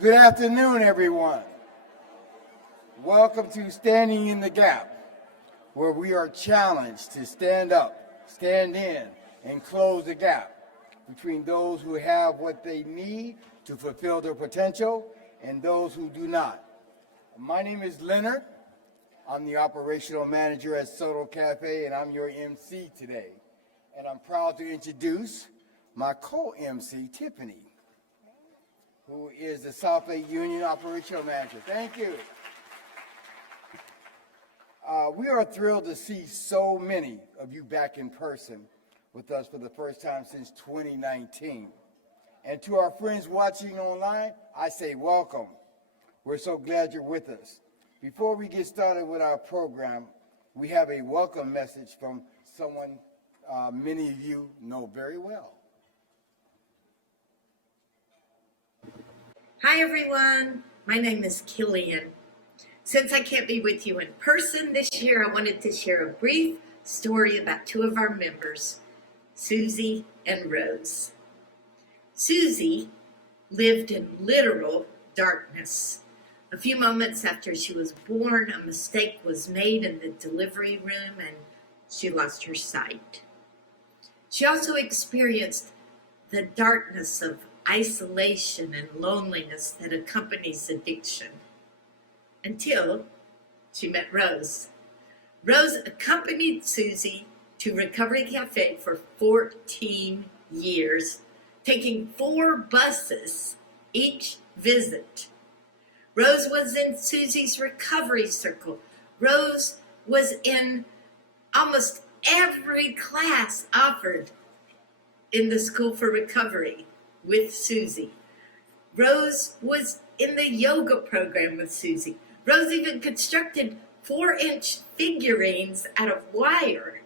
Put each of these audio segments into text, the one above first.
Good afternoon, everyone. Welcome to Standing in the Gap, where we are challenged to stand up, stand in, and close the gap between those who have what they need to fulfill their potential and those who do not. My name is Leonard. I'm the operational manager at Soto Café, and I'm your MC today. And I'm proud to introduce my co-MC, Tiffany, who is the South Lake Union Operational Manager. Thank you. We are thrilled to see so many of you back in person with us for the first time since 2019. And to our friends watching online, I say welcome. We're so glad you're with us. Before we get started with our program, we have a welcome message from someone many of you know very well. Hi everyone, my name is Killian. Since I can't be with you in person this year, I wanted to share a brief story about two of our members, Susie and Rose. Susie lived in literal darkness. A few moments after she was born, a mistake was made in the delivery room and she lost her sight. She also experienced the darkness of isolation and loneliness that accompanies addiction until she met Rose. Rose accompanied Susie to Recovery Café for 14 years, taking 4 buses each visit. Rose was in Susie's recovery circle. Rose was in almost every class offered in the School for Recovery with Susie. Rose was in the yoga program with Susie. Rose even constructed 4-inch figurines out of wire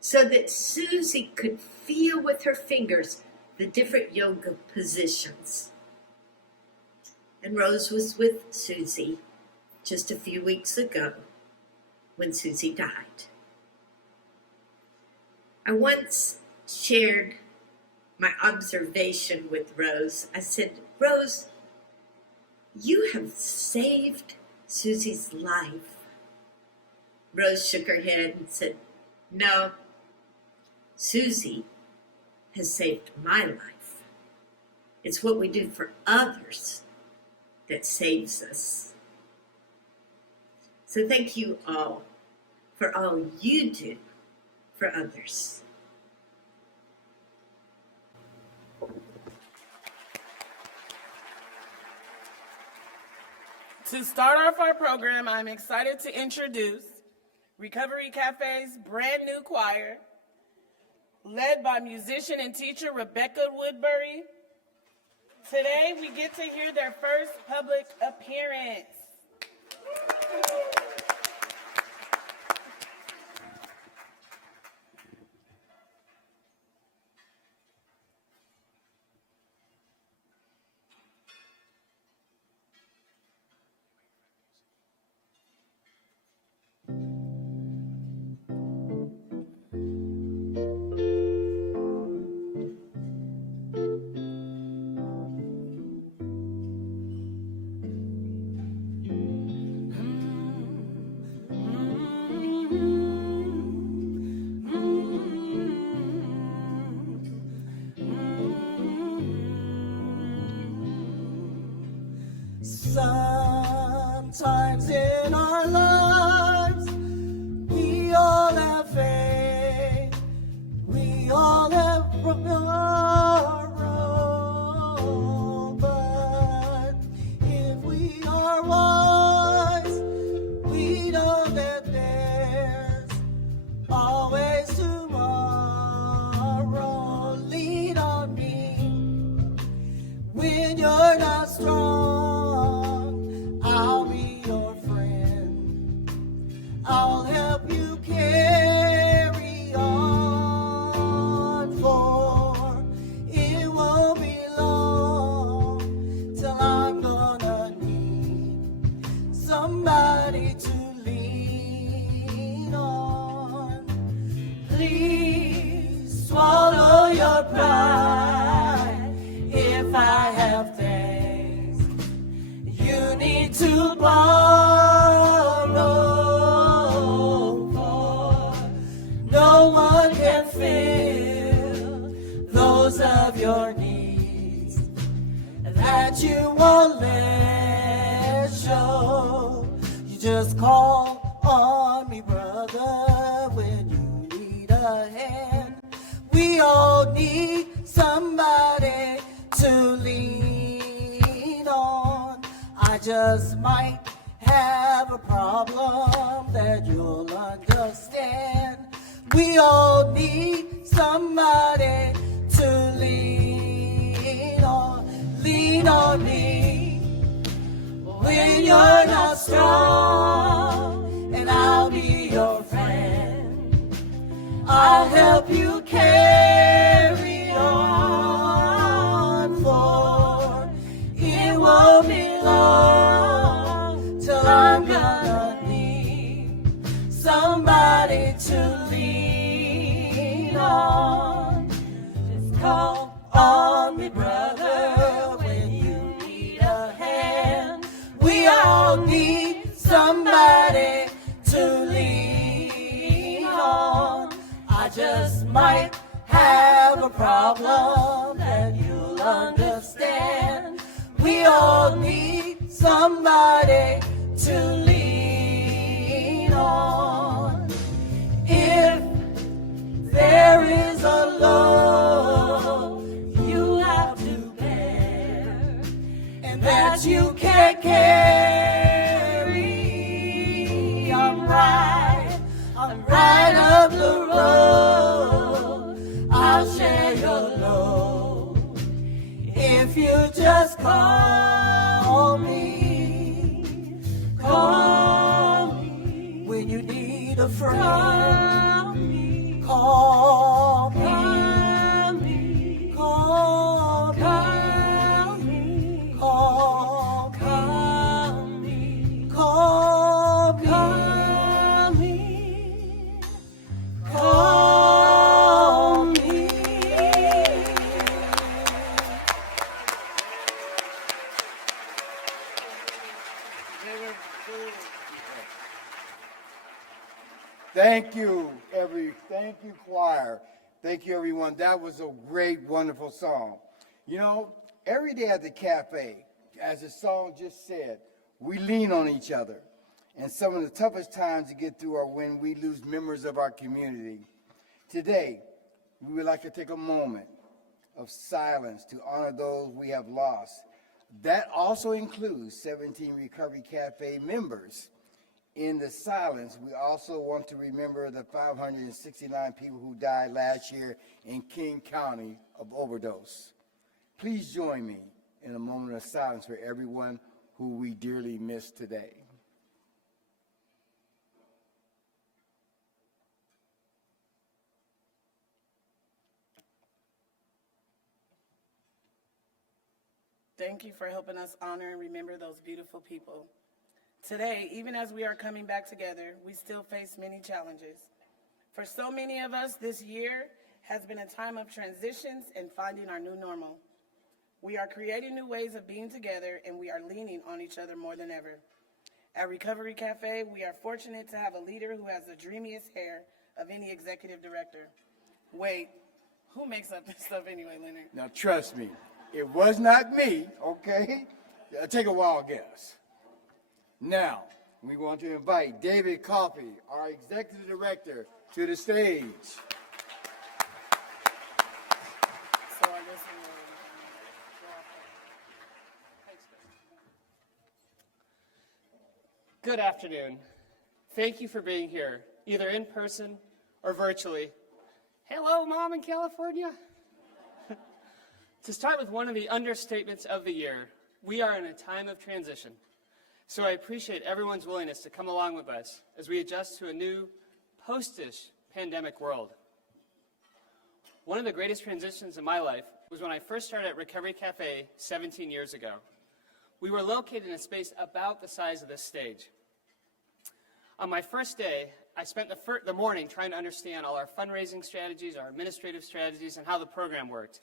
so that Susie could feel with her fingers the different yoga positions. And Rose was with Susie just a few weeks ago when Susie died. I once shared my observation with Rose. I said, Rose, you have saved Susie's life. Rose shook her head and said, no, Susie has saved my life. It's what we do for others that saves us. So thank you all for all you do for others. To start off our program, I'm excited to introduce Recovery Cafe's brand new choir, led by musician and teacher Rebecca Woodbury. Today, we get to hear their first public appearance. Sometimes in our lives, we all have faith, we all have our role, but if we are wise, we know that there's always tomorrow. Lean on me when you're not strong. I'll be your friend. I'll help you carry on, for it won't be long till I'm gonna need somebody to lean on. Please swallow your pride if I have things of your needs, and that you won't let show. You just call on me, brother, when you need a hand. We all need somebody to lean on. I just might have a problem that you'll understand. We all need somebody to lean on. Lean on me when you're not strong, and I'll be your friend. I'll help you carry on, for it won't be long till I'm gonna need somebody to lean on. Just call on me, brother, when you need a hand. We all need somebody to lean on. I just might have a problem that you'll understand. We all need somebody to lean on. If there is a load you have to bear, and that you can't carry, I'm right up the road. I'll share your load if you just call me when you need a friend. Call me, call me, call me, call me, call me, call me. Thank you, choir. Thank you, everyone. That was a great, wonderful song. You know, every day at the cafe, as the song just said, we lean on each other. And some of the toughest times to get through are when we lose members of our community. Today, we would like to take a moment of silence to honor those we have lost. That also includes 17 Recovery Cafe members. In the silence, we also want to remember the 569 people who died last year in King County of overdose. Please join me in a moment of silence for everyone who we dearly miss today. Thank you for helping us honor and remember those beautiful people. Today, even as we are coming back together, we still face many challenges. For so many of us, this year has been a time of transitions and finding our new normal. We are creating new ways of being together, and we are leaning on each other more than ever. At Recovery Cafe, we are fortunate to have a leader who has the dreamiest hair of any executive director. Wait, who makes up this stuff anyway, Leonard? Now, trust me, it was not me, okay? Take a wild guess. Now, we want to invite David Coffey, our executive director, to the stage. Good afternoon. Thank you for being here, either in person or virtually. Hello, Mom in California. To start with one of the understatements of the year, we are in a time of transition. So I appreciate everyone's willingness to come along with us as we adjust to a new, post-ish pandemic world. One of the greatest transitions in my life was when I first started at Recovery Cafe 17 years ago. We were located in a space about the size of this stage. On my first day, I spent the morning trying to understand all our fundraising strategies, our administrative strategies, and how the program worked.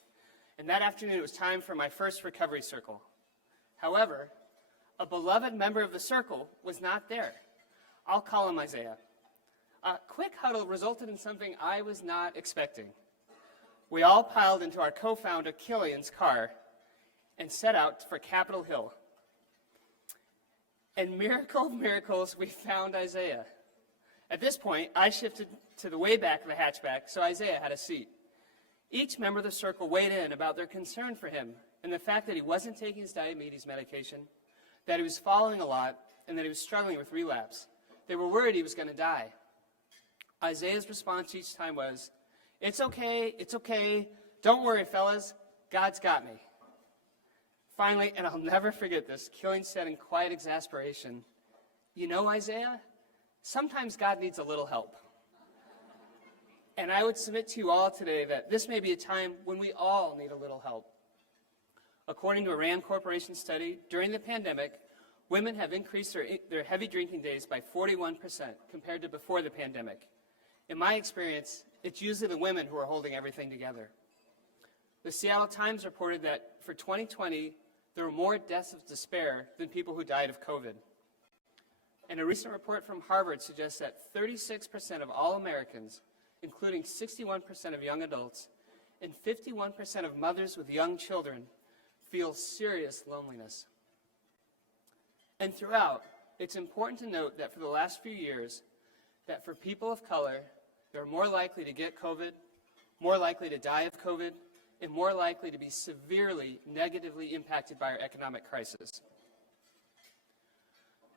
And that afternoon, it was time for my first recovery circle. However, a beloved member of the circle was not there. I'll call him Isaiah. A quick huddle resulted in something I was not expecting. we all piled into our co-founder Killian's car and set out for Capitol Hill. And miracle of miracles, we found Isaiah. At this point, I shifted to the way back of the hatchback, so Isaiah had a seat. Each member of the circle weighed in about their concern for him and the fact that he wasn't taking his diabetes medication, that he was following a lot, and that he was struggling with relapse. They were worried he was going to die. Isaiah's response each time was, it's okay, don't worry, fellas, God's got me. Finally, and I'll never forget this, Killian said in quiet exasperation, you know, Isaiah, sometimes God needs a little help. And I would submit to you all today that this may be a time when we all need a little help. According to a Rand Corporation study, during the pandemic, women have increased their heavy drinking days by 41% compared to before the pandemic. In my experience, it's usually the women who are holding everything together. The Seattle Times reported that for 2020, there were more deaths of despair than people who died of COVID. And a recent report from Harvard suggests that 36% of all Americans, including 61% of young adults and 51% of mothers with young children, feel serious loneliness. And throughout, it's important to note that for the last few years, that for people of color, they're more likely to get COVID, more likely to die of COVID, and more likely to be severely negatively impacted by our economic crisis.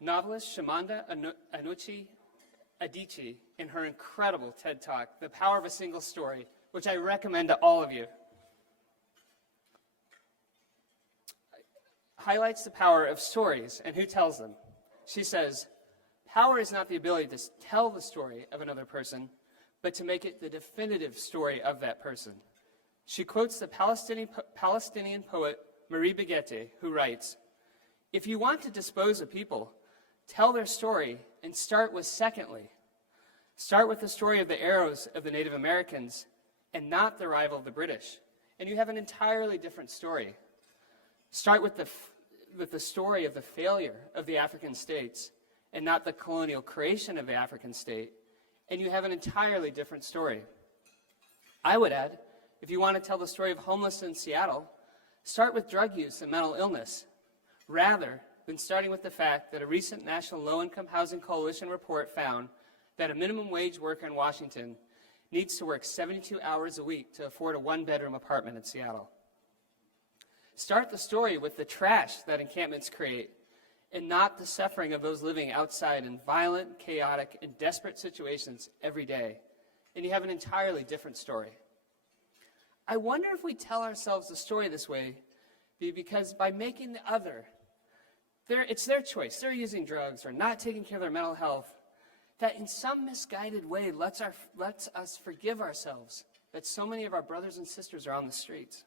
Novelist Shimanda Anuchi Adichie, in her incredible TED Talk, The Power of a Single Story, which I recommend to all of you, highlights the power of stories and who tells them. She says, power is not the ability to tell the story of another person, but to make it the definitive story of that person. She quotes the Palestinian poet Marie Begete, who writes, if you want to dispose of people, tell their story and start with secondly. Start with the story of the arrows of the Native Americans and not the rival of the British, and you have an entirely different story. Start with the story of the failure of the African states and not the colonial creation of the African state, and you have an entirely different story. I would add, if you want to tell the story of homelessness in Seattle, start with drug use and mental illness, rather than starting with the fact that a recent National Low-Income Housing Coalition report found that a minimum wage worker in Washington needs to work 72 hours a week to afford a one-bedroom apartment in Seattle. Start the story with the trash that encampments create and not the suffering of those living outside in violent, chaotic, and desperate situations every day, and you have an entirely different story. I wonder if we tell ourselves the story this way because by making the other, it's their choice, they're using drugs or not taking care of their mental health, that in some misguided way lets us forgive ourselves that so many of our brothers and sisters are on the streets.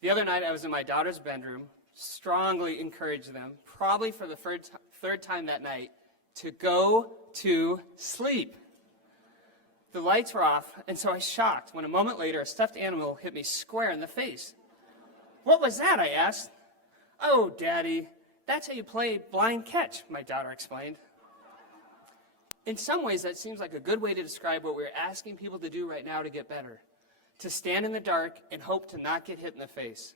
The other night I was in my daughter's bedroom, strongly encouraged them, probably for the third time that night, to go to sleep. The lights were off, and so I was shocked when a moment later a stuffed animal hit me square in the face. What was that? I asked. Oh, Daddy, that's how you play blind catch, my daughter explained. In some ways, that seems like a good way to describe what we're asking people to do right now to get better, to stand in the dark and hope to not get hit in the face.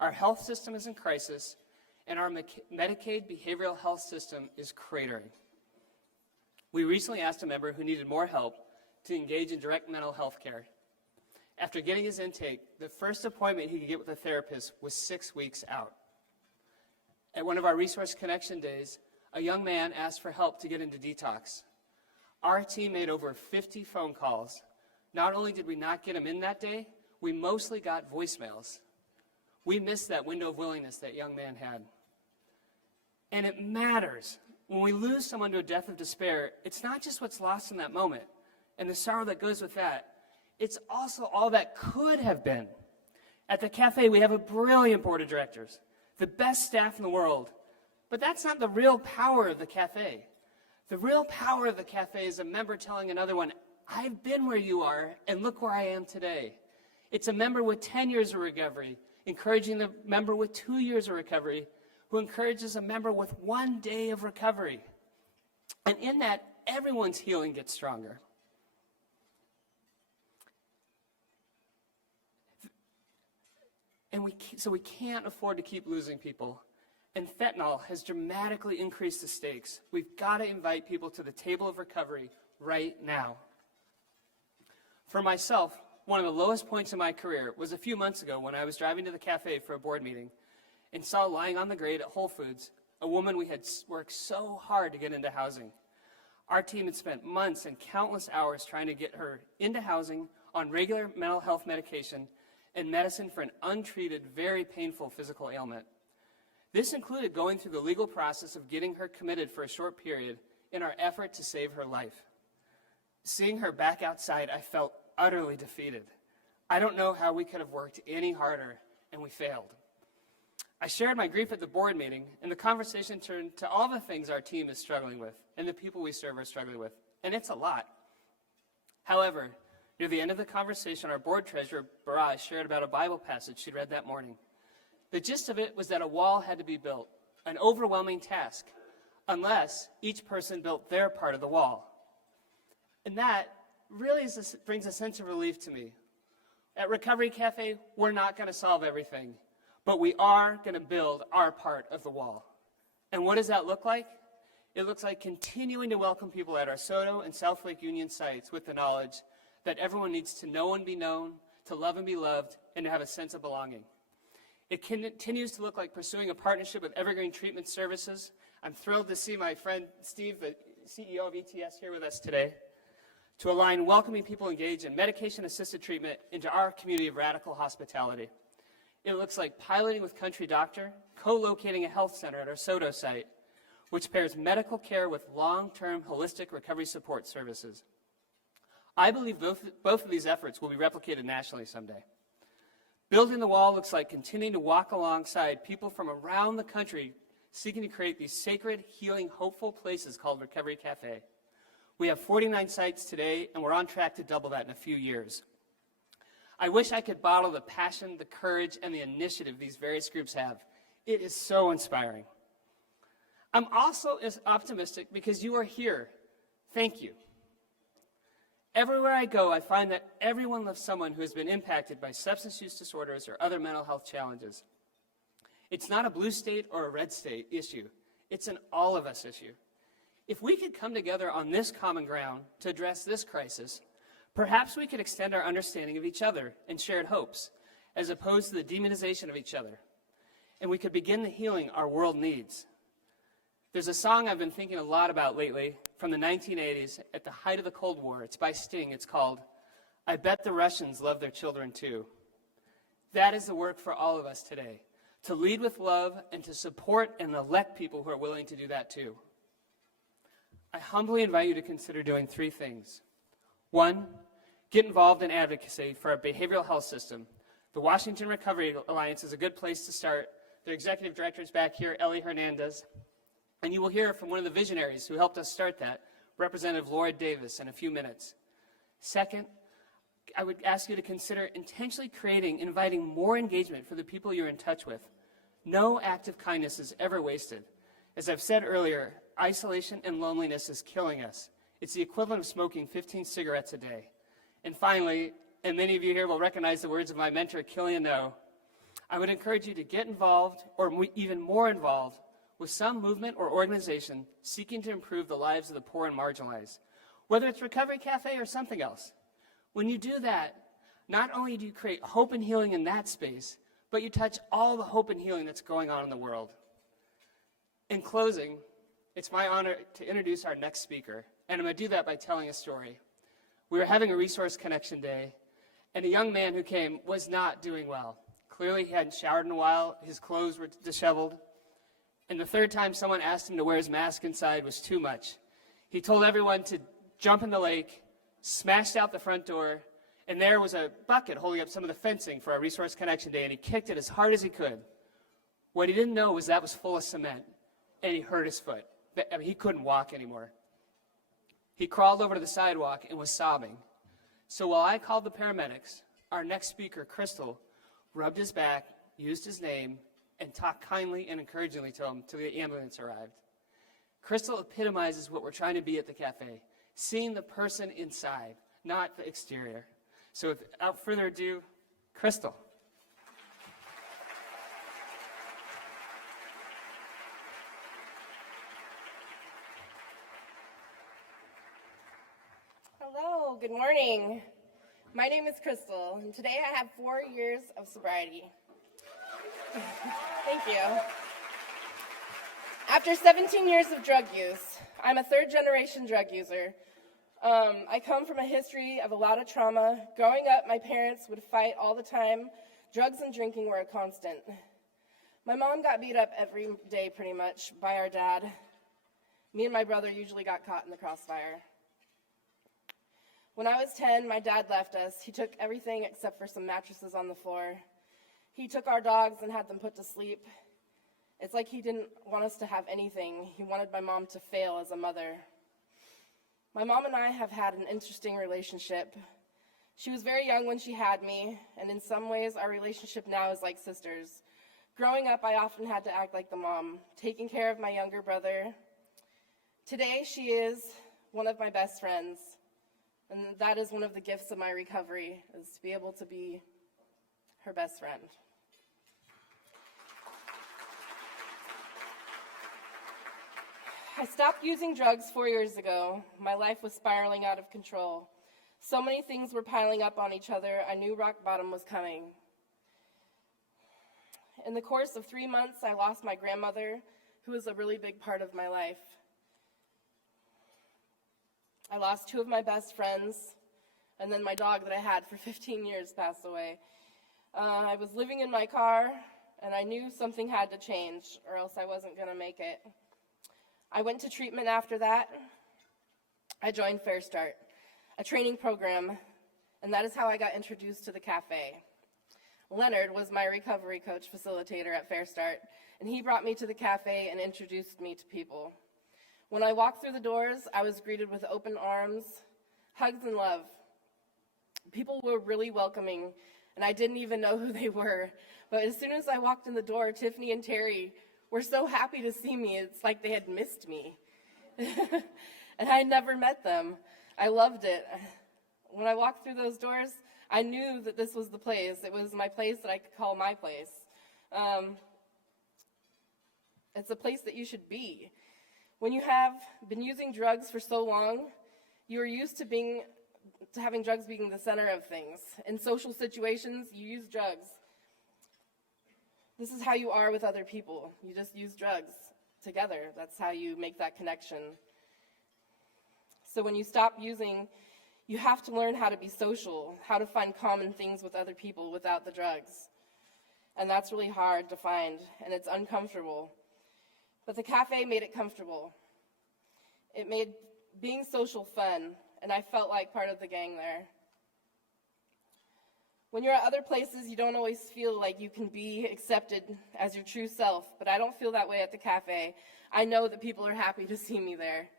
Our health system is in crisis, and our Medicaid behavioral health system is cratering. We recently asked a member who needed more help to engage in direct mental health care. After getting his intake, the first appointment he could get with a therapist was 6 weeks out. At one of our Resource Connection days, a young man asked for help to get into detox. Our team made over 50 phone calls. Not only did we not get him in that day, we mostly got voicemails. We missed that window of willingness that young man had. And it matters. When we lose someone to a death of despair, it's not just what's lost in that moment and the sorrow that goes with that. It's also all that could have been. At the Café, we have a brilliant board of directors, the best staff in the world. But that's not the real power of the Café. The real power of the Café is a member telling another one, I've been where you are, and look where I am today. It's a member with 10 years of recovery, encouraging the member with 2 years of recovery, who encourages a member with 1 day of recovery. And in that, everyone's healing gets stronger. so we can't afford to keep losing people. And fentanyl has dramatically increased the stakes. We've got to invite people to the table of recovery right now. For myself, one of the lowest points in my career was a few months ago when I was driving to the cafe for a board meeting and saw lying on the grate at Whole Foods a woman we had worked so hard to get into housing. Our team had spent months and countless hours trying to get her into housing on regular mental health medication and medicine for an untreated, very painful physical ailment. This included going through the legal process of getting her committed for a short period in our effort to save her life. Seeing her back outside, I felt utterly defeated. I don't know how we could have worked any harder, and we failed. I shared my grief at the board meeting, and the conversation turned to all the things our team is struggling with and the people we serve are struggling with, and it's a lot. However, near the end of the conversation, our board treasurer, Baraj, shared about a Bible passage she'd read that morning. The gist of it was that a wall had to be built, an overwhelming task, unless each person built their part of the wall. And that really brings a sense of relief to me. At Recovery Cafe, we're not going to solve everything, but we are going to build our part of the wall. And what does that look like? It looks like continuing to welcome people at our Soto and South Lake Union sites with the knowledge that everyone needs to know and be known, to love and be loved, and to have a sense of belonging. It continues to look like pursuing a partnership with Evergreen Treatment Services. I'm thrilled to see my friend Steve, the CEO of ETS, here with us today, to align welcoming people engaged in medication-assisted treatment into our community of radical hospitality. It looks like piloting with Country Doctor, co-locating a health center at our Soto site, which pairs medical care with long-term holistic recovery support services. I believe both of these efforts will be replicated nationally someday. Building the wall looks like continuing to walk alongside people from around the country seeking to create these sacred, healing, hopeful places called Recovery Cafe. We have 49 sites today, and we're on track to double that in a few years. I wish I could bottle the passion, the courage, and the initiative these various groups have. It is so inspiring. I'm also as optimistic because you are here. Thank you. Everywhere I go, I find that everyone loves someone who has been impacted by substance use disorders or other mental health challenges. It's not a blue state or a red state issue. It's an all of us issue. If we could come together on this common ground to address this crisis, perhaps we could extend our understanding of each other and shared hopes, as opposed to the demonization of each other. And we could begin the healing our world needs. There's a song I've been thinking a lot about lately from the 1980s at the height of the Cold War. It's by Sting. It's called, "I Bet the Russians Love Their Children Too." That is the work for all of us today, to lead with love and to support and elect people who are willing to do that too. I humbly invite you to consider doing 3 things. 1, get involved in advocacy for our behavioral health system. The Washington Recovery Alliance is a good place to start. Their executive director is back here, Ellie Hernandez. And you will hear from one of the visionaries who helped us start that, Representative Lloyd Davis, in a few minutes. 2nd, I would ask you to consider intentionally creating and inviting more engagement for the people you're in touch with. No act of kindness is ever wasted. As I've said earlier, isolation and loneliness is killing us. It's the equivalent of smoking 15 cigarettes a day. And finally, and many of you here will recognize the words of my mentor, Killian No, I would encourage you to get involved, or even more involved, with some movement or organization seeking to improve the lives of the poor and marginalized, whether it's Recovery Cafe or something else. When you do that, not only do you create hope and healing in that space, but you touch all the hope and healing that's going on in the world. In closing, it's my honor to introduce our next speaker, and I'm going to do that by telling a story. We were having a resource connection day, and a young man who came was not doing well. Clearly, he hadn't showered in a while, his clothes were disheveled, and the 3rd time someone asked him to wear his mask inside was too much. He told everyone to jump in the lake, smashed out the front door, and there was a bucket holding up some of the fencing for our Resource Connection Day, and he kicked it as hard as he could. What he didn't know was that was full of cement, and he hurt his foot. I mean, he couldn't walk anymore. He crawled over to the sidewalk and was sobbing. So while I called the paramedics, our next speaker, Crystal, rubbed his back, used his name, and talked kindly and encouragingly to him till the ambulance arrived. Crystal epitomizes what we're trying to be at the cafe, seeing the person inside, not the exterior. So without further ado, Crystal. Good morning. My name is Crystal, and today I have 4 years of sobriety. Thank you. After 17 years of drug use, I'm a third-generation drug user. I come from a history of a lot of trauma. Growing up, my parents would fight all the time. Drugs and drinking were a constant. My mom got beat up every day pretty much by our dad. Me and my brother usually got caught in the crossfire. When I was 10, my dad left us. He took everything except for some mattresses on the floor. He took our dogs and had them put to sleep. It's like he didn't want us to have anything. He wanted my mom to fail as a mother. My mom and I have had an interesting relationship. She was very young when she had me, and in some ways our relationship now is like sisters. Growing up, I often had to act like the mom, taking care of my younger brother. Today, she is one of my best friends. And that is one of the gifts of my recovery, is to be able to be her best friend. I stopped using drugs 4 years ago. My life was spiraling out of control. So many things were piling up on each other. I knew rock bottom was coming. In the course of 3 months, I lost my grandmother, who was a really big part of my life. I lost 2 of my best friends, and then my dog that I had for 15 years passed away. I was living in my car, and I knew something had to change, or else I wasn't going to make it. I went to treatment after that. I joined Fair Start, a training program, and that is how I got introduced to the Café. Leonard was my recovery coach facilitator at Fair Start, and he brought me to the Café and introduced me to people. When I walked through the doors, I was greeted with open arms, hugs, and love. People were really welcoming, and I didn't even know who they were. But as soon as I walked in the door, Tiffany and Terry were so happy to see me. It's like they had missed me. And I never met them. I loved it. When I walked through those doors, I knew that this was the place. It was my place that I could call my place. It's a place that you should be. When you have been using drugs for so long, you are used to having drugs being the center of things. In social situations, you use drugs. This is how you are with other people. You just use drugs together. That's how you make that connection. So when you stop using, you have to learn how to be social, how to find common things with other people without the drugs. And that's really hard to find, and it's uncomfortable. But the Café made it comfortable. It made being social fun, and I felt like part of the gang there. When you're at other places, you don't always feel like you can be accepted as your true self, but I don't feel that way at the Café. I know that people are happy to see me there.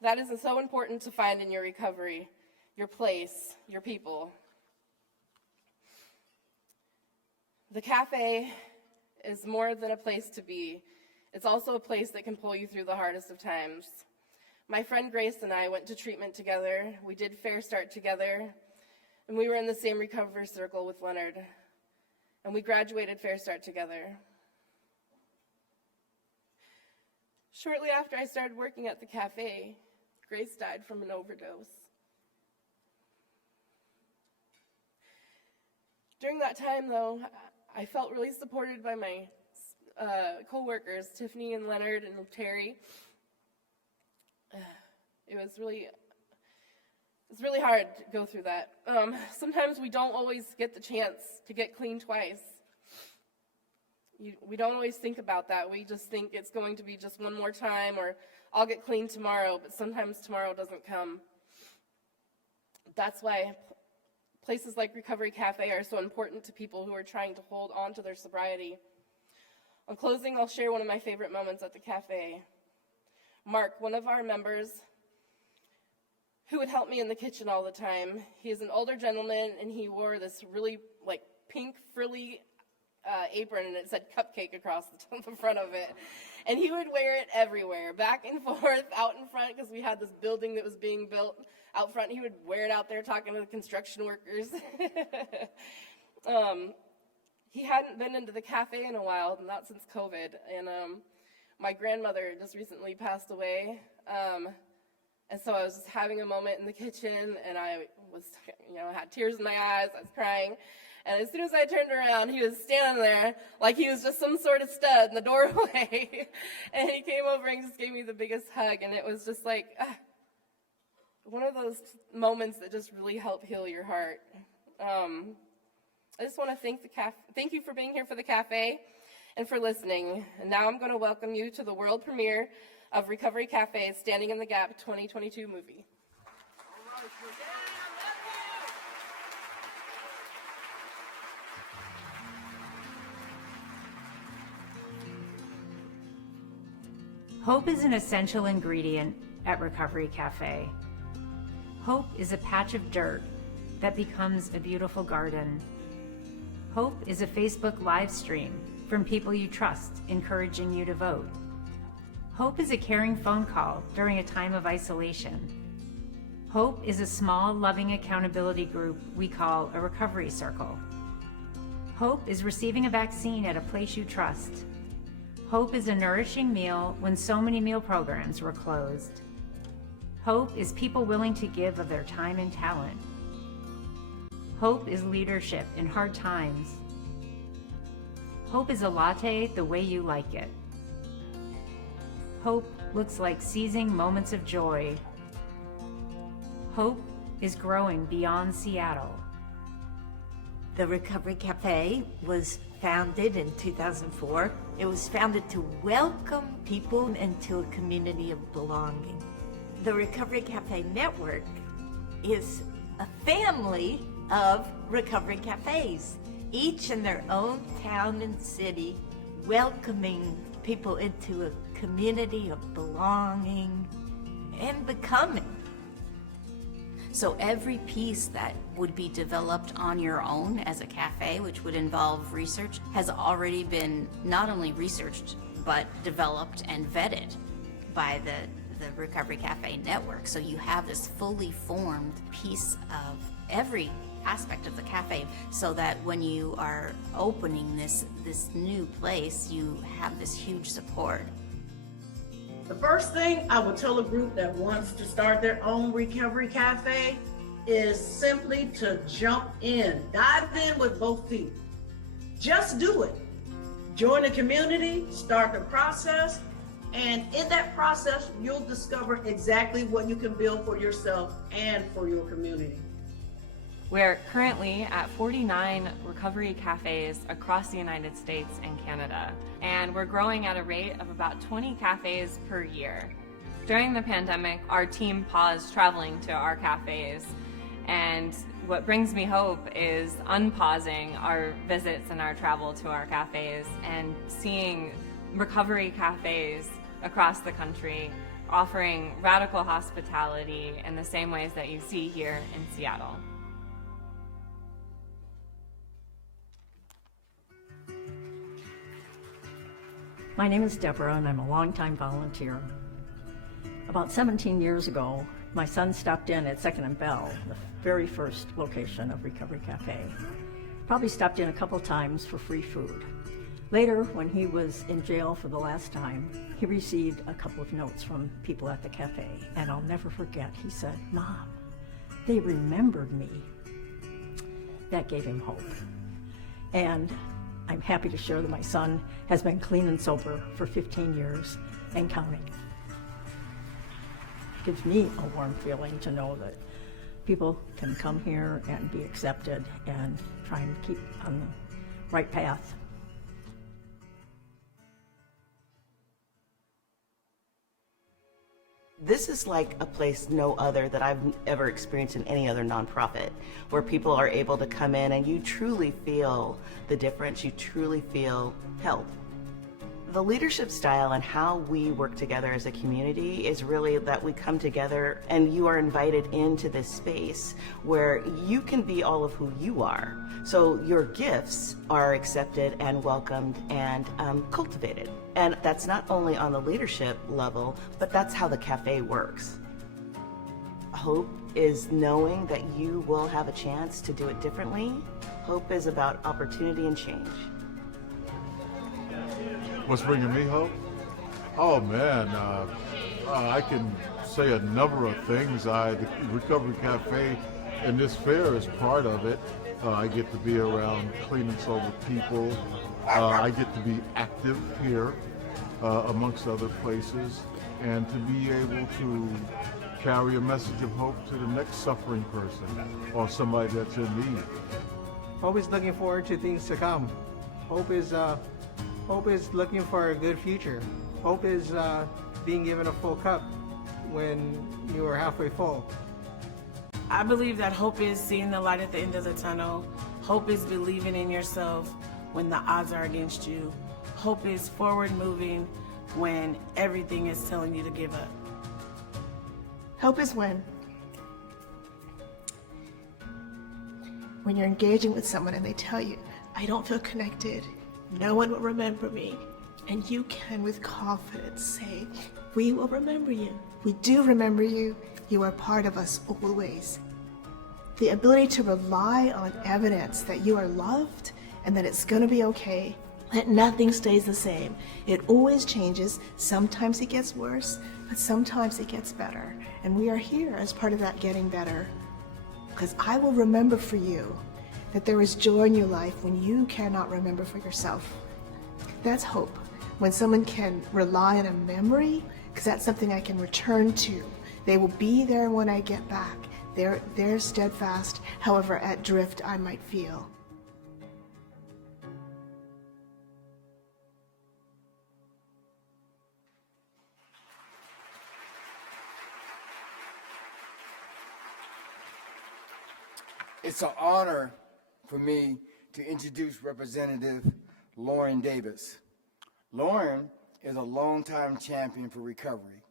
That is so important to find in your recovery, your place, your people. The Café is more than a place to be. It's also a place that can pull you through the hardest of times. My friend Grace and I went to treatment together. We did Fair Start together, and we were in the same recovery circle with Leonard. And we graduated Fair Start together. Shortly after I started working at the Café, Grace died from an overdose. During that time, though, I felt really supported by my co-workers, Tiffany and Leonard and Terry. It was really hard to go through that. Sometimes we don't always get the chance to get clean twice. We don't always think about that. We just think it's going to be just one more time, or I'll get clean tomorrow, but sometimes tomorrow doesn't come. That's why places like Recovery Café are so important to people who are trying to hold on to their sobriety. On closing, I'll share one of my favorite moments at the Café. Mark, one of our members, who would help me in the kitchen all the time. He is an older gentleman, and he wore this really pink frilly apron, and it said cupcake across the front of it. And he would wear it everywhere, back and forth, out in front, because we had this building that was being built out front. He would wear it out there talking to the construction workers. He hadn't been into the Café in a while, not since COVID, and my grandmother just recently passed away, And so I was just having a moment in the kitchen, and I was, had tears in my eyes. I was crying. And as soon as I turned around, he was standing there like he was just some sort of stud in the doorway. And he came over and just gave me the biggest hug. And it was just like one of those moments that just really help heal your heart. I just want to thank you for being here for the cafe and for listening. And now I'm going to welcome you to the world premiere of Recovery Cafe's Standing in the Gap 2022 movie. Hope is an essential ingredient at Recovery Cafe. Hope is a patch of dirt that becomes a beautiful garden. Hope is a Facebook live stream from people you trust, encouraging you to vote. Hope is a caring phone call during a time of isolation. Hope is a small, loving accountability group we call a recovery circle. Hope is receiving a vaccine at a place you trust. Hope is a nourishing meal when so many meal programs were closed. Hope is people willing to give of their time and talent. Hope is leadership in hard times. Hope is a latte the way you like it. Hope looks like seizing moments of joy. Hope is growing beyond Seattle. The Recovery Cafe was founded in 2004. It was founded to welcome people into a community of belonging. The Recovery Cafe Network is a family of recovery cafes, each in their own town and city, welcoming people into a community of belonging and becoming. So every piece that would be developed on your own as a cafe, which would involve research, has already been not only researched, but developed and vetted by the Recovery Cafe Network. So you have this fully formed piece of every aspect of the cafe, so that when you are opening this new place, you have this huge support. The first thing I would tell a group that wants to start their own recovery cafe is simply to jump in, dive in with both feet. Just do it. Join the community, start the process, and in that process, you'll discover exactly what you can build for yourself and for your community. We're currently at 49 recovery cafes across the United States and Canada, and we're growing at a rate of about 20 cafes per year. During the pandemic, our team paused traveling to our cafes, and what brings me hope is unpausing our visits and our travel to our cafes and seeing recovery cafes across the country offering radical hospitality in the same ways that you see here in Seattle. My name is Deborah, and I'm a longtime volunteer. About 17 years ago, my son stopped in at 2nd and Bell, the very first location of Recovery Cafe. Probably stopped in a couple times for free food. Later, when he was in jail for the last time, he received a couple of notes from people at the cafe, and I'll never forget, he said, "Mom, they remembered me." That gave him hope. And I'm happy to share that my son has been clean and sober for 15 years and counting. It gives me a warm feeling to know that people can come here and be accepted and try and keep on the right path. This is like a place no other that I've ever experienced in any other nonprofit, where people are able to come in and you truly feel the difference, you truly feel help. The leadership style and how we work together as a community is really that we come together and you are invited into this space where you can be all of who you are. So your gifts are accepted and welcomed and cultivated. And that's not only on the leadership level, but that's how the cafe works. Hope is knowing that you will have a chance to do it differently. Hope is about opportunity and change. What's bringing me hope? Oh man, I can say a number of things. The Recovery Cafe and this fair is part of it. I get to be around clean and sober people. I get to be active here amongst other places, and to be able to carry a message of hope to the next suffering person or somebody that's in need. Hope is looking forward to things to come. Hope is looking for a good future. Hope is being given a full cup when you are halfway full. I believe that hope is seeing the light at the end of the tunnel. Hope is believing in yourself when the odds are against you. Hope is forward moving when everything is telling you to give up. Hope is when you're engaging with someone and they tell you, I don't feel connected, no one will remember me. And you can with confidence say, we will remember you. We do remember you. You are part of us always. The ability to rely on evidence that you are loved and that it's going to be okay, that nothing stays the same. It always changes. Sometimes it gets worse, but sometimes it gets better. And we are here as part of that getting better. Because I will remember for you that there is joy in your life when you cannot remember for yourself. That's hope. When someone can rely on a memory, because that's something I can return to. They will be there when I get back. They're steadfast, however adrift I might feel. It's an honor for me to introduce Representative Lauren Davis. Lauren is a longtime champion for recovery.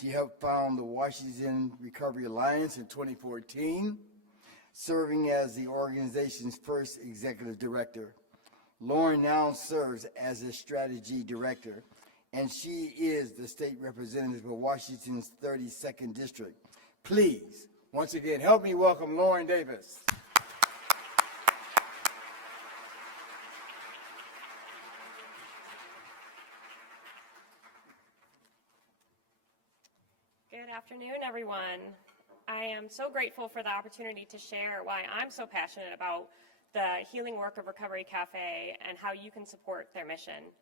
She helped found the Washington Recovery Alliance in 2014, serving as the organization's first executive director. Lauren now serves as a strategy director, and she is the state representative of Washington's 32nd District. Please, once again, help me welcome Lauren Davis. Good afternoon, everyone. I am so grateful for the opportunity to share why I'm so passionate about the healing work of Recovery Café and how you can support their mission.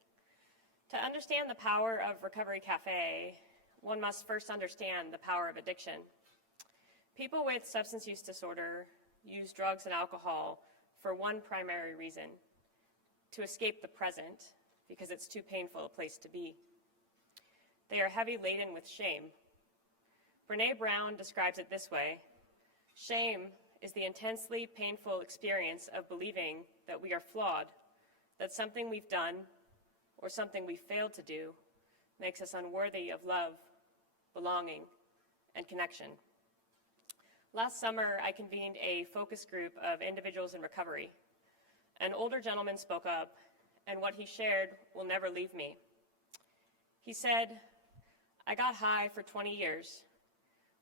To understand the power of Recovery Café, one must first understand the power of addiction. People with substance use disorder use drugs and alcohol for one primary reason: to escape the present, because it's too painful a place to be. They are heavy laden with shame. Brené Brown describes it this way: shame is the intensely painful experience of believing that we are flawed, that something we've done or something we failed to do makes us unworthy of love, belonging, and connection. Last summer, I convened a focus group of individuals in recovery. An older gentleman spoke up, and what he shared will never leave me. He said, I got high for 20 years.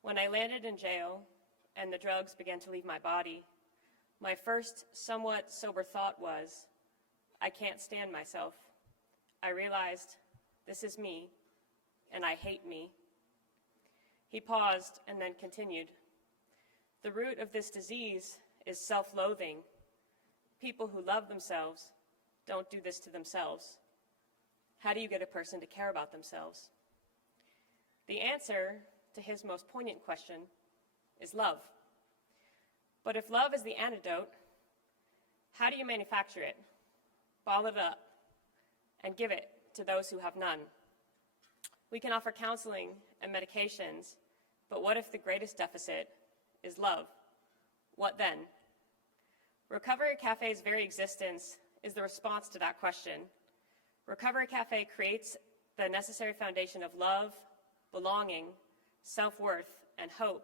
When I landed in jail and the drugs began to leave my body, my first somewhat sober thought was, I can't stand myself. I realized this is me, and I hate me. He paused and then continued. The root of this disease is self-loathing. People who love themselves don't do this to themselves. How do you get a person to care about themselves? The answer to his most poignant question is love. But if love is the antidote, how do you manufacture it, bottle it up, and give it to those who have none? We can offer counseling and medications, but what if the greatest deficit is love? What then? Recovery Café's very existence is the response to that question. Recovery Café creates the necessary foundation of love, belonging, self-worth, and hope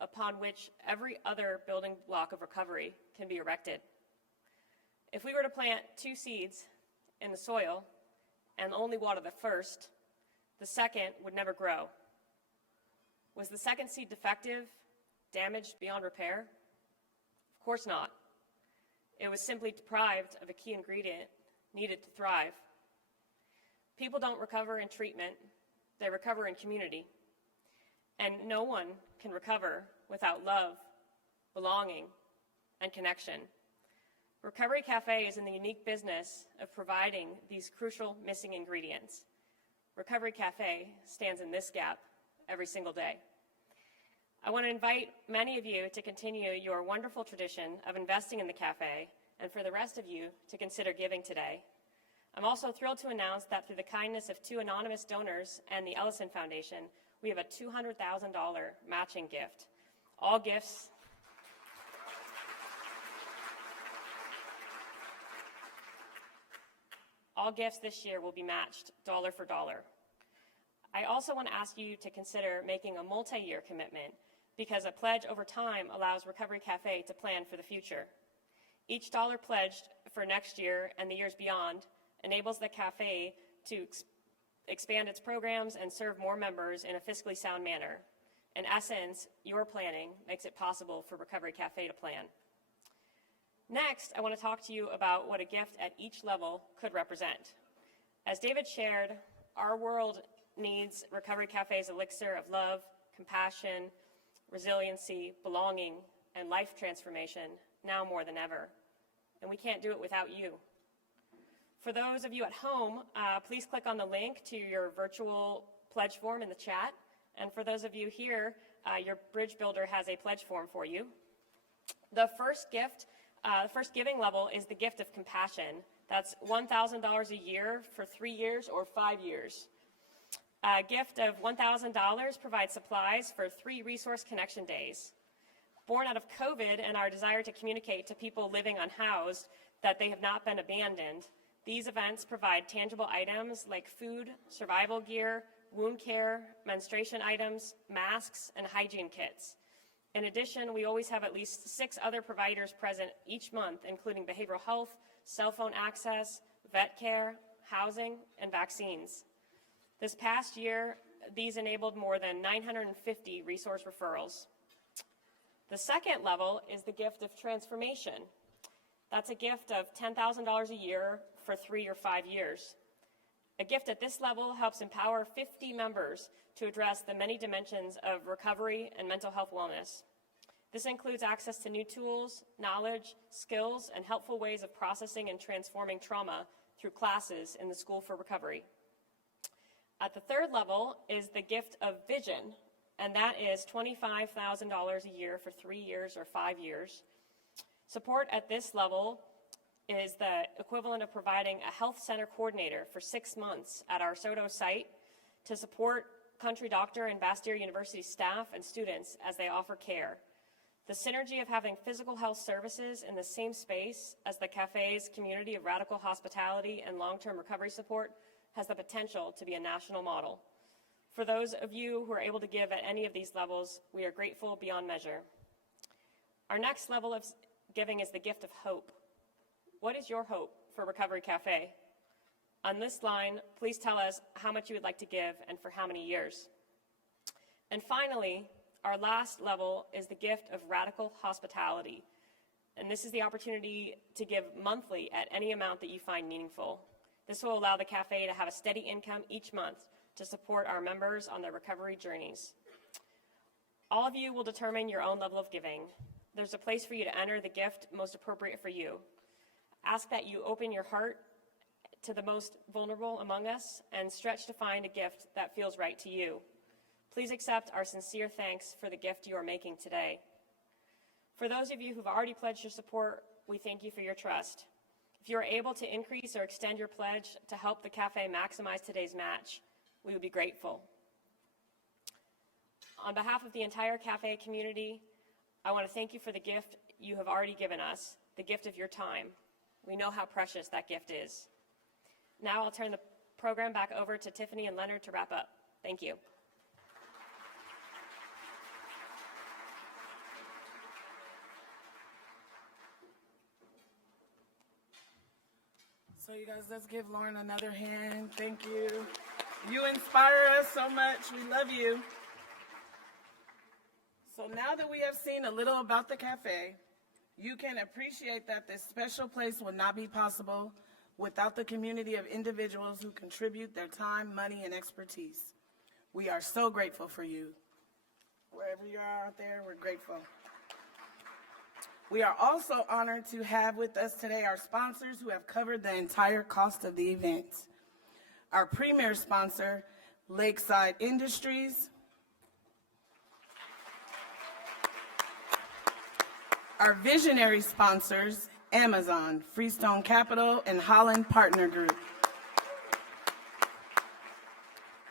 upon which every other building block of recovery can be erected. If we were to plant 2 seeds in the soil and only water the first, the second would never grow. Was the second seed defective, damaged beyond repair? Of course not. It was simply deprived of a key ingredient needed to thrive. People don't recover in treatment, they recover in community. And no one can recover without love, belonging, and connection. Recovery Cafe is in the unique business of providing these crucial missing ingredients. Recovery Cafe stands in this gap every single day. I want to invite many of you to continue your wonderful tradition of investing in the cafe, and for the rest of you to consider giving today. I'm also thrilled to announce that through the kindness of 2 anonymous donors and the Ellison Foundation, we have a $200,000 matching gift. All gifts this year will be matched dollar for dollar. I also want to ask you to consider making a multi-year commitment, because a pledge over time allows Recovery Cafe to plan for the future. Each dollar pledged for next year and the years beyond enables the cafe to expand its programs and serve more members in a fiscally sound manner. In essence, your planning makes it possible for Recovery Cafe to plan. Next, I want to talk to you about what a gift at each level could represent. As David shared, our world needs Recovery Cafe's elixir of love, compassion, resiliency, belonging, and life transformation now more than ever. And we can't do it without you. For those of you at home, please click on the link to your virtual pledge form in the chat. And for those of you here, your bridge builder has a pledge form for you. The first giving level is the gift of compassion. That's $1,000 a year for 3 years or 5 years. A gift of $1,000 provides supplies for 3 resource connection days. Born out of COVID and our desire to communicate to people living unhoused that they have not been abandoned, these events provide tangible items like food, survival gear, wound care, menstruation items, masks, and hygiene kits. In addition, we always have at least 6 other providers present each month, including behavioral health, cell phone access, vet care, housing, and vaccines. This past year, these enabled more than 950 resource referrals. The second level is the gift of transformation. That's a gift of $10,000 a year for 3 or 5 years. A gift at this level helps empower 50 members to address the many dimensions of recovery and mental health wellness. This includes access to new tools, knowledge, skills, and helpful ways of processing and transforming trauma through classes in the School for Recovery. At the third level is the gift of vision, and that is $25,000 a year for 3 years or 5 years. Support at this level is the equivalent of providing a health center coordinator for 6 months at our Soto site to support Country Doctor and Bastyr University staff and students as they offer care. The synergy of having physical health services in the same space as the cafe's community of radical hospitality and long-term recovery support has the potential to be a national model. For those of you who are able to give at any of these levels, we are grateful beyond measure. Our next level of giving is the gift of hope. What is your hope for Recovery Cafe? On this line, please tell us how much you would like to give and for how many years. And finally, our last level is the gift of radical hospitality. And this is the opportunity to give monthly at any amount that you find meaningful. This will allow the cafe to have a steady income each month to support our members on their recovery journeys. All of you will determine your own level of giving. There's a place for you to enter the gift most appropriate for you. Ask that you open your heart to the most vulnerable among us and stretch to find a gift that feels right to you. Please accept our sincere thanks for the gift you are making today. For those of you who've already pledged your support, we thank you for your trust. If you are able to increase or extend your pledge to help the cafe maximize today's match, we would be grateful. On behalf of the entire cafe community, I want to thank you for the gift you have already given us, the gift of your time. We know how precious that gift is. Now I'll turn the program back over to Tiffany and Leonard to wrap up. Thank you. So you guys, let's give Lauren another hand. Thank you. You inspire us so much. We love you. So now that we have seen a little about the cafe, you can appreciate that this special place would not be possible without the community of individuals who contribute their time, money, and expertise. We are so grateful for you. wherever you are out there, we're grateful. We are also honored to have with us today our sponsors who have covered the entire cost of the event. Our premier sponsor, Lakeside Industries. Our visionary sponsors, Amazon, Freestone Capital, and Holland Partner Group.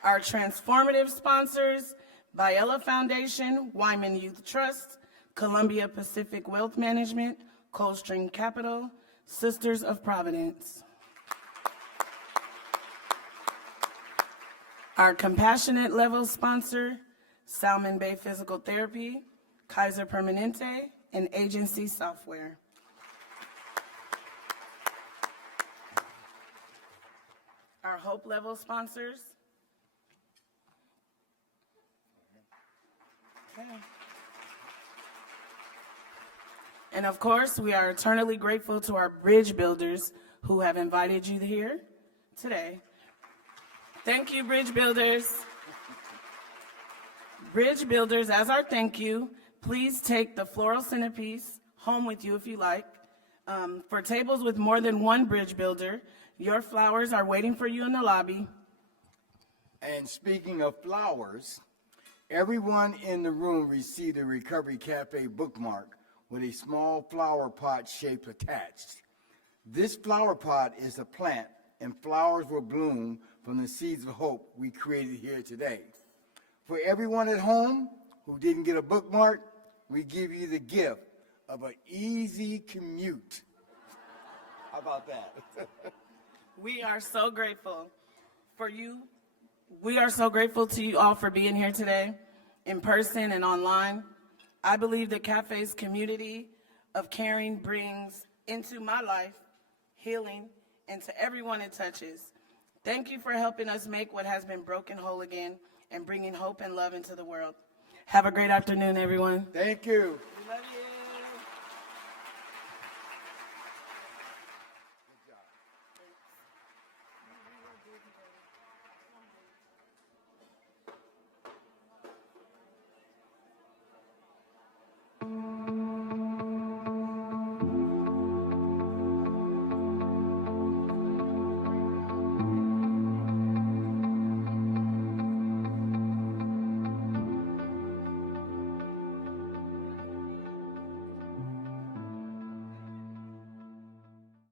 Our transformative sponsors, Biella Foundation, Wyman Youth Trust, Columbia Pacific Wealth Management, Coldstream Capital, Sisters of Providence. Our compassionate level sponsor, Salmon Bay Physical Therapy, Kaiser Permanente, and Agency Software. Our Hope Level sponsors. Okay. And of course, we are eternally grateful to our bridge builders who have invited you here today. Thank you, bridge builders. Bridge builders, as our thank you, please take the floral centerpiece home with you if you like. For tables with more than one bridge builder, your flowers are waiting for you in the lobby. And speaking of flowers, everyone in the room received a Recovery Cafe bookmark with a small flower pot shape attached. This flower pot is a plant, and flowers will bloom from the seeds of hope we created here today. For everyone at home who didn't get a bookmark, we give you the gift of an easy commute. How about that? We are so grateful for you. We are so grateful to you all for being here today, in person and online. I believe the Cafe's community of caring brings into my life healing and to everyone it touches. Thank you for helping us make what has been broken whole again and bringing hope and love into the world. Have a great afternoon, everyone. Thank you. We love you.